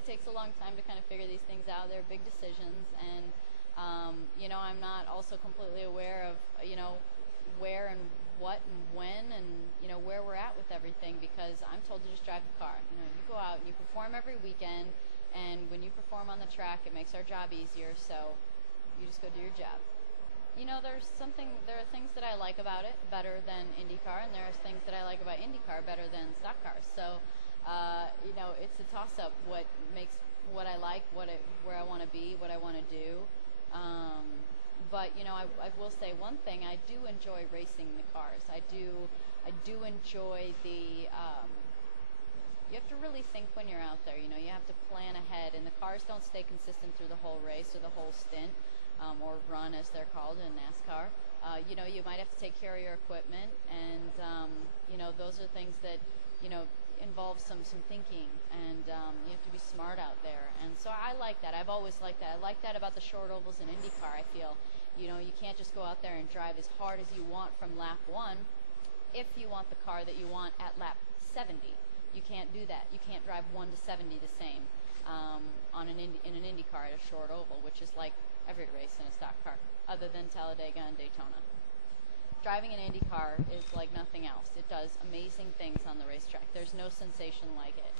it takes a long time to kind of figure these things out. They're big decisions, and you know, I'm not also completely aware of, you know, where and what and when and, you know, where we're at with everything, because I'm told to just drive the car. You know, you go out and you perform every weekend, and when you perform on the track, it makes our job easier, so you just go do your job. You know, there are things that I like about it better than IndyCar, and there are things that I like about IndyCar better than stock cars. So, you know, it's a toss-up what makes what I like, where I want to be, what I want to do. But you know, I will say one thing: I do enjoy racing the cars. I do enjoy the. You have to really think when you're out there. You know, you have to plan ahead, and the cars don't stay consistent through the whole race or the whole stint, or run as they're called in NASCAR. You know, you might have to take care of your equipment, and you know, those are things that, you know, involve some thinking, and you have to be smart out there. And so I like that. I've always liked that. I like that about the short ovals in IndyCar. I feel, you know, you can't just go out there and drive as hard as you want from lap 1 if you want the car that you want at lap 70. You can't do that. You can't drive 1 to 70 the same in an IndyCar at a short oval, which is like every race in a stock car, other than Talladega and Daytona. Driving an IndyCar is like nothing else. It does amazing things on the racetrack. There's no sensation like it.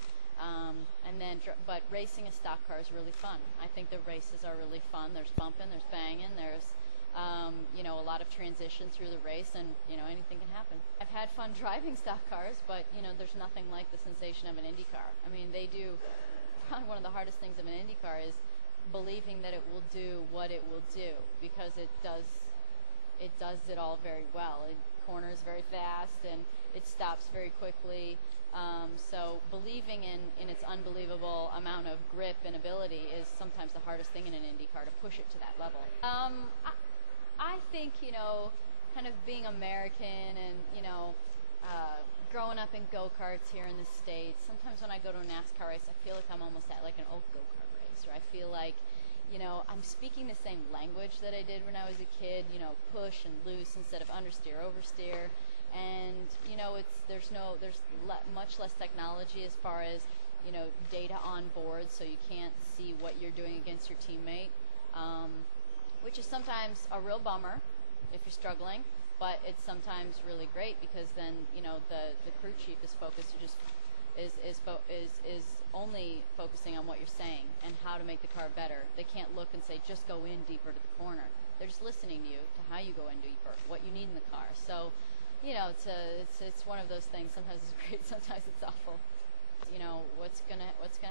But racing a stock car is really fun. I think the races are really fun. There's bumping, there's banging, there's you know, a lot of transition through the race, and you know, anything can happen. I've had fun driving stock cars, but you know, there's nothing like the sensation of an IndyCar. I mean, they do. Probably one of the hardest things of an IndyCar is believing that it will do what it will do, because it does it all very well. It corners very fast, and it stops very quickly. So believing in its unbelievable amount of grip and ability is sometimes the hardest thing in an IndyCar, to push it to that level. I think, you know, kind of being American and, you know, growing up in go-karts here in the States, sometimes when I go to a NASCAR race, I feel like I'm almost at like an old go-kart race, or I feel like, you know, I'm speaking the same language that I did when I was a kid, you know, push and loose instead of understeer, oversteer. And, you know, there's much less technology as far as, you know, data on board, so you can't see what you're doing against your teammate, which is sometimes a real bummer if you're struggling, but it's sometimes really great, because then, you know, the crew chief is focused to just is only focusing on what you're saying and how to make the car better. They can't look and say, just go in deeper to the corner. They're just listening to you, to how you go in deeper, what you need in the car. So, you know, it's one of those things. Sometimes it's great, sometimes it's awful. You know, what's gonna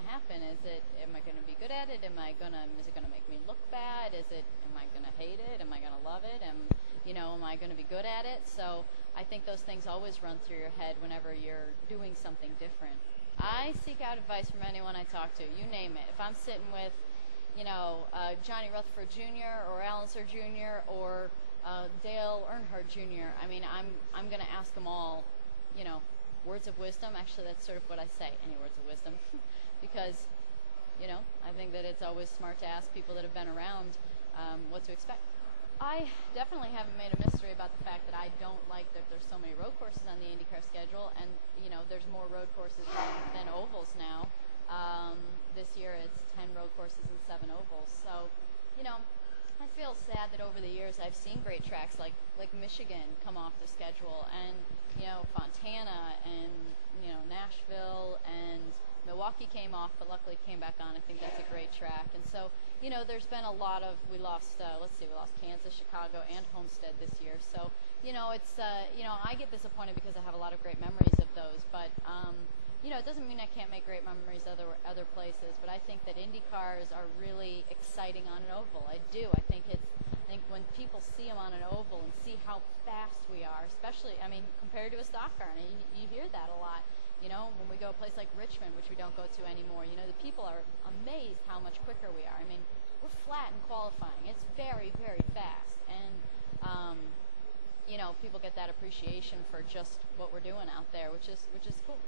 happen? Am I gonna be good at it? Is it gonna make me look bad? Am I gonna hate it? Am I gonna love it? Am I gonna be good at it? So I think those things always run through your head whenever you're doing something different. I seek out advice from anyone I talk to. You name it. If I'm sitting with, you know, Johnny Rutherford Jr. or Alan Sir Jr. or Dale Earnhardt Jr. I mean, I'm going to ask them all, you know, words of wisdom. Actually, that's sort of what I say, any words of wisdom, because, you know, I think that it's always smart to ask people that have been around what to expect. I definitely haven't made a mystery about the fact that I don't like that there's so many road courses on the IndyCar schedule, and, you know, there's more road courses than ovals now. This year it's 10 road courses and 7 ovals. So, you know, I feel sad that over the years I've seen great tracks like Michigan come off the schedule, and, you know, Fontana, and, you know, Nashville, and Milwaukee came off, but luckily came back on. I think that's a great track. And so, you know, there's been a lot of, we lost Kansas, Chicago, and Homestead this year. So, you know, it's, you know, I get disappointed because I have a lot of great memories of those, but, you know, it doesn't mean I can't make great memories other places, but I think that Indy cars are really exciting on an oval. I do. I think when people see them on an oval and see how fast we are, especially, I mean, compared to a stock car, and you hear that a lot. You know, when we go to a place like Richmond, which we don't go to anymore, you know, the people are amazed how much quicker we are. I mean, we're flat in qualifying. It's very, very fast. And, you know, people get that appreciation for just what we're doing out there, which is cool.